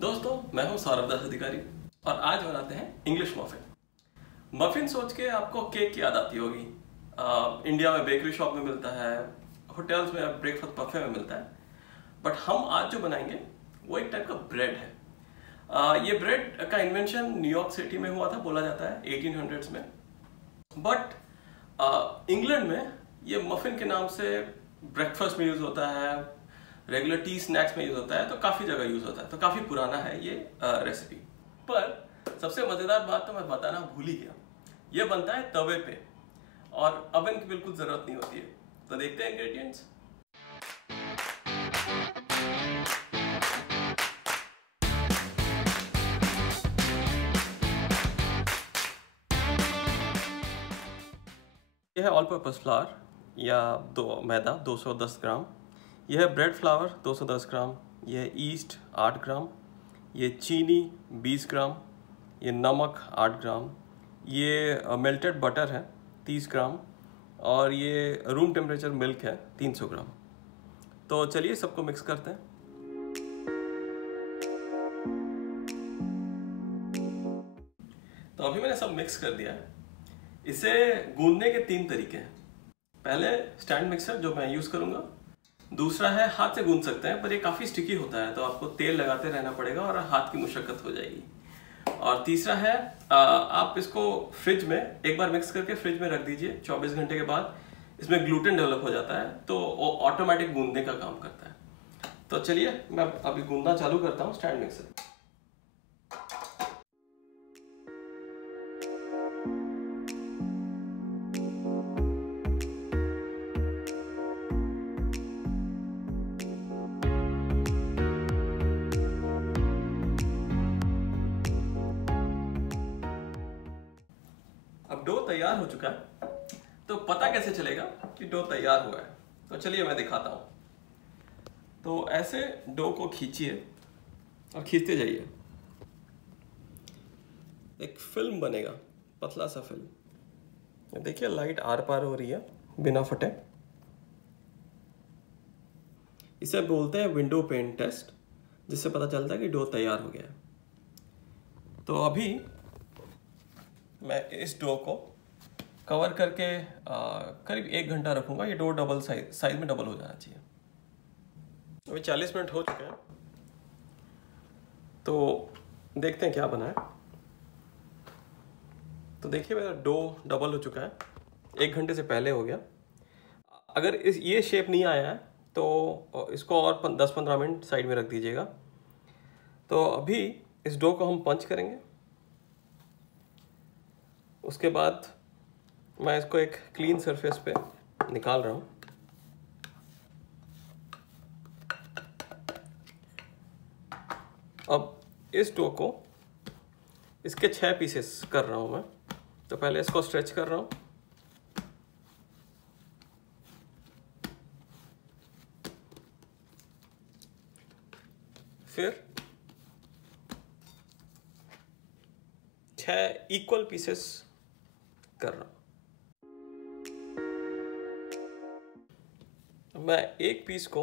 दोस्तों, मैं हूं सौरभ दास अधिकारी और आज बनाते हैं इंग्लिश मफिन। मफिन सोच के आपको केक की याद आती होगी। इंडिया में बेकरी शॉप में मिलता है, होटल्स में ब्रेकफास्ट बफे में मिलता है। बट हम आज जो बनाएंगे वो एक टाइप का ब्रेड है। ये ब्रेड का इन्वेंशन न्यूयॉर्क सिटी में हुआ था, बोला जाता है 1800s में। बट इंग्लैंड में ये मफिन के नाम से ब्रेकफास्ट में यूज होता है, रेगुलर टी स्नैक्स में यूज होता है, तो काफी जगह यूज होता है, तो काफी पुराना है ये रेसिपी। पर सबसे मजेदार बात तो मैं बताना भूल ही गया, ये बनता है तवे पे और अवन की बिल्कुल जरूरत नहीं होती है। तो देखते हैं इंग्रेडिएंट्स। यह है ऑल पर्पस फ्लावर या मैदा 210 ग्राम। यह है ब्रेड फ्लावर 210 ग्राम। यह है ईस्ट 8 ग्राम। ये चीनी 20 ग्राम। ये नमक 8 ग्राम। ये मेल्टेड बटर है 30 ग्राम। और ये रूम टेम्परेचर मिल्क है 300 ग्राम। तो चलिए सबको मिक्स करते हैं। तो अभी मैंने सब मिक्स कर दिया है। इसे गूंदने के 3 तरीके हैं। पहले स्टैंड मिक्सर जो मैं यूज करूंगा, दूसरा है हाथ से गूंद सकते हैं, पर ये काफी स्टिकी होता है तो आपको तेल लगाते रहना पड़ेगा और हाथ की मुशक्कत हो जाएगी। और तीसरा है आप इसको फ्रिज में एक बार मिक्स करके फ्रिज में रख दीजिए। 24 घंटे के बाद इसमें ग्लूटेन डेवलप हो जाता है तो वो ऑटोमेटिक गूंदने का काम करता है। तो चलिए मैं अभी गूंदना चालू करता हूँ स्टैंड मिक्सर। अब डो तैयार हो चुका है, तो पता कैसे चलेगा कि डो तैयार हुआ है? तो चलिए मैं दिखाता हूं। तो ऐसे डो को खींचिए और खींचते जाइए, एक फिल्म बनेगा, पतला सा फिल्म। देखिए लाइट आर पार हो रही है बिना फटे। इसे बोलते हैं विंडो पेन टेस्ट, जिससे पता चलता है कि डो तैयार हो गया है। तो अभी मैं इस डो को कवर करके करीब 1 घंटा रखूंगा। ये डो डबल साइज में डबल हो जाना चाहिए। अभी 40 मिनट हो चुके हैं, तो देखते हैं क्या बना है। तो देखिए मेरा डो डबल हो चुका है, 1 घंटे से पहले हो गया। अगर ये शेप नहीं आया है तो इसको और 10-15 मिनट साइड में रख दीजिएगा। तो अभी इस डो को हम पंच करेंगे। उसके बाद मैं इसको एक क्लीन सरफेस पे निकाल रहा हूँ। अब इस डो को इसके 6 पीसेस कर रहा हूँ मैं। तो पहले इसको स्ट्रेच कर रहा हूँ, फिर 6 इक्वल पीसेस कर रहा हूं। मैं एक पीस को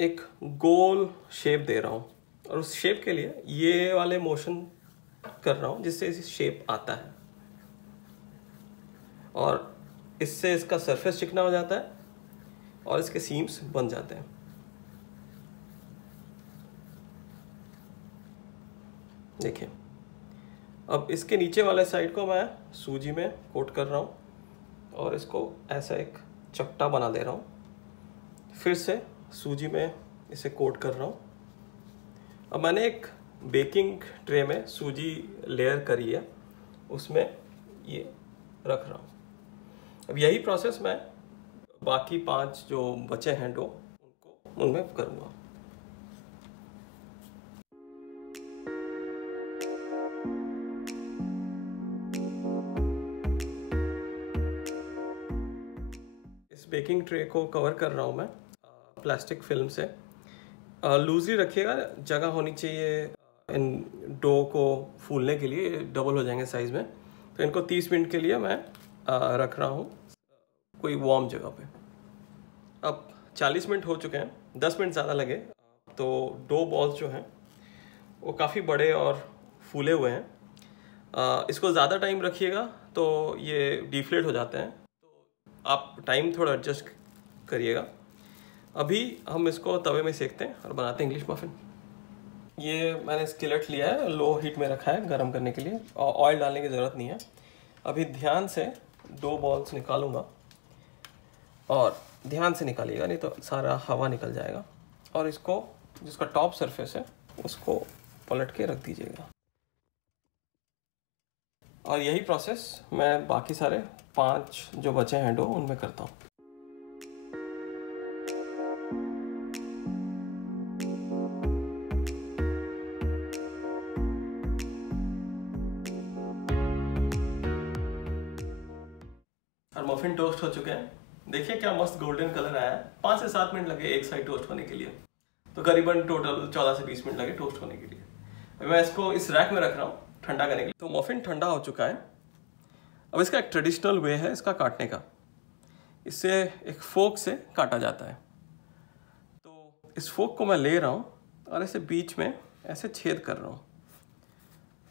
एक गोल शेप दे रहा हूं और उस शेप के लिए ये वाले मोशन कर रहा हूं, जिससे इस शेप आता है और इससे इसका सरफेस चिकना हो जाता है और इसके सीम्स बन जाते हैं। देखिए, अब इसके नीचे वाले साइड को मैं सूजी में कोट कर रहा हूँ और इसको ऐसा एक चपटा बना दे रहा हूँ। फिर से सूजी में इसे कोट कर रहा हूँ। अब मैंने एक बेकिंग ट्रे में सूजी लेयर करी है, उसमें ये रख रहा हूँ। अब यही प्रोसेस मैं बाकी 5 जो बचे हैं डो उनमें करूँगा। बेकिंग ट्रे को कवर कर रहा हूँ मैं प्लास्टिक फिल्म से। लूज ही रखिएगा, जगह होनी चाहिए इन डो को फूलने के लिए, डबल हो जाएंगे साइज में। तो इनको 30 मिनट के लिए मैं रख रहा हूँ कोई वार्म जगह पे। अब 40 मिनट हो चुके हैं, 10 मिनट ज़्यादा लगे तो डो बॉल्स जो हैं वो काफ़ी बड़े और फूले हुए हैं। इसको ज़्यादा टाइम रखिएगा तो ये डिफ्लेट हो जाते हैं, तो आप टाइम थोड़ा एडजस्ट करिएगा। अभी हम इसको तवे में सेकते हैं और बनाते हैं इंग्लिश मफिन। ये मैंने स्किलेट लिया है, लो हीट में रखा है गर्म करने के लिए, और ऑयल डालने की ज़रूरत नहीं है। अभी ध्यान से 2 बॉल्स निकालूंगा, और ध्यान से निकालिएगा नहीं तो सारा हवा निकल जाएगा। और इसको जिसका टॉप सरफेस है उसको पलट के रख दीजिएगा। और यही प्रोसेस मैं बाकी सारे 5 जो बचे हैं डो उनमें करता हूँ। और मफिन टोस्ट हो चुके हैं, देखिए क्या मस्त गोल्डन कलर आया है। 5 से 7 मिनट लगे एक साइड टोस्ट होने के लिए, तो करीबन टोटल 14 से 20 मिनट लगे टोस्ट होने के लिए। अभी मैं इसको इस रैक में रख रहा हूँ ठंडा करने के लिए। तो मफिन ठंडा हो चुका है। अब इसका एक ट्रेडिशनल वे है इसका काटने का। इससे एक फोक से काटा जाता है। तो इस फोक को मैं ले रहा हूँ और ऐसे बीच में ऐसे छेद कर रहा हूँ।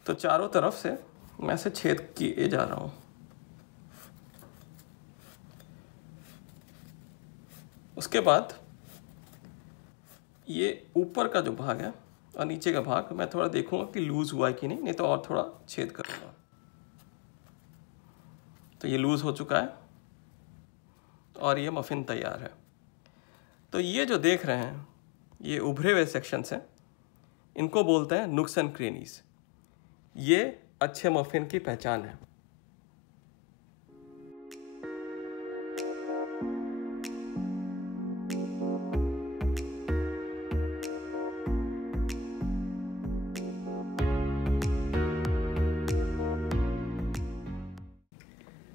तो चारों तरफ से मैं ऐसे छेद किए जा रहा हूँ। उसके बाद ये ऊपर का जो भाग है और नीचे का भाग मैं थोड़ा देखूंगा कि लूज हुआ है कि नहीं तो और थोड़ा छेद करूंगा। तो ये लूज हो चुका है और ये मफिन तैयार है। तो ये जो देख रहे हैं ये उभरे हुए सेक्शंस हैं, इनको बोलते हैं नुक्स एंड क्रेनीज। ये अच्छे मफिन की पहचान है।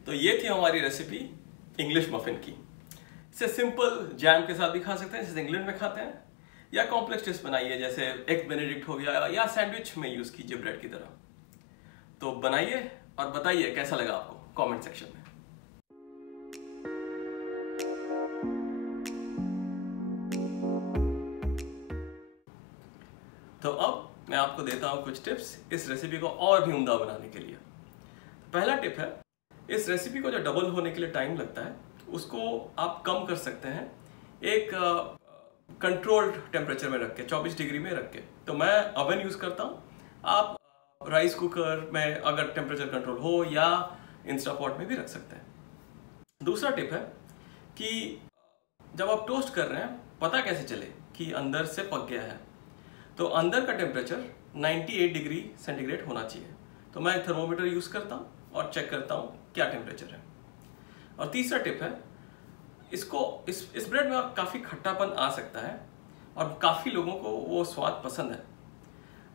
तो ये थी हमारी रेसिपी इंग्लिश मफिन की। इसे सिंपल जैम के साथ भी खा सकते हैं जैसे इंग्लैंड में खाते हैं, या कॉम्प्लेक्स डिश बनाइए जैसे एग बेनेडिक्ट हो गया, या सैंडविच में यूज कीजिए ब्रेड की तरह। तो बनाइए और बताइए कैसा लगा आपको कमेंट सेक्शन में। तो अब मैं आपको देता हूं कुछ टिप्स इस रेसिपी को और भी उम्दा बनाने के लिए। पहला टिप है, इस रेसिपी को जो डबल होने के लिए टाइम लगता है उसको आप कम कर सकते हैं एक कंट्रोल्ड टेम्परेचर में रख के, 24 डिग्री में रख के। तो मैं ओवन यूज़ करता हूँ, आप राइस कुकर में अगर टेम्परेचर कंट्रोल हो या इंस्टापॉट में भी रख सकते हैं। दूसरा टिप है कि जब आप टोस्ट कर रहे हैं पता कैसे चले कि अंदर से पक गया है, तो अंदर का टेम्परेचर 98 डिग्री सेंटीग्रेड होना चाहिए। तो मैं एक थर्मोमीटर यूज़ करता हूँ और चेक करता हूँ क्या टेम्परेचर है। और तीसरा टिप है, इस ब्रेड में काफ़ी खट्टापन आ सकता है और काफ़ी लोगों को वो स्वाद पसंद है।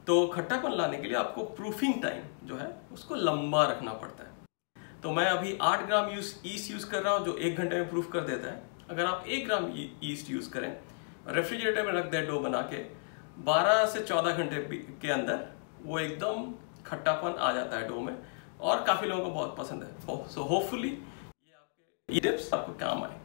तो खट्टापन लाने के लिए आपको प्रूफिंग टाइम जो है उसको लंबा रखना पड़ता है। तो मैं अभी 8 ग्राम ईस्ट यूज़ कर रहा हूँ जो 1 घंटे में प्रूफ कर देता है। अगर आप 1 ग्राम ईस्ट यूज़ करें, रेफ्रिजरेटर में रख दें डो बना के, 12 से 14 घंटे के अंदर वो एकदम खट्टापन आ जाता है डो में, और काफ़ी लोगों को बहुत पसंद है। सो होपफुली ये टिप्स आपको काम आए।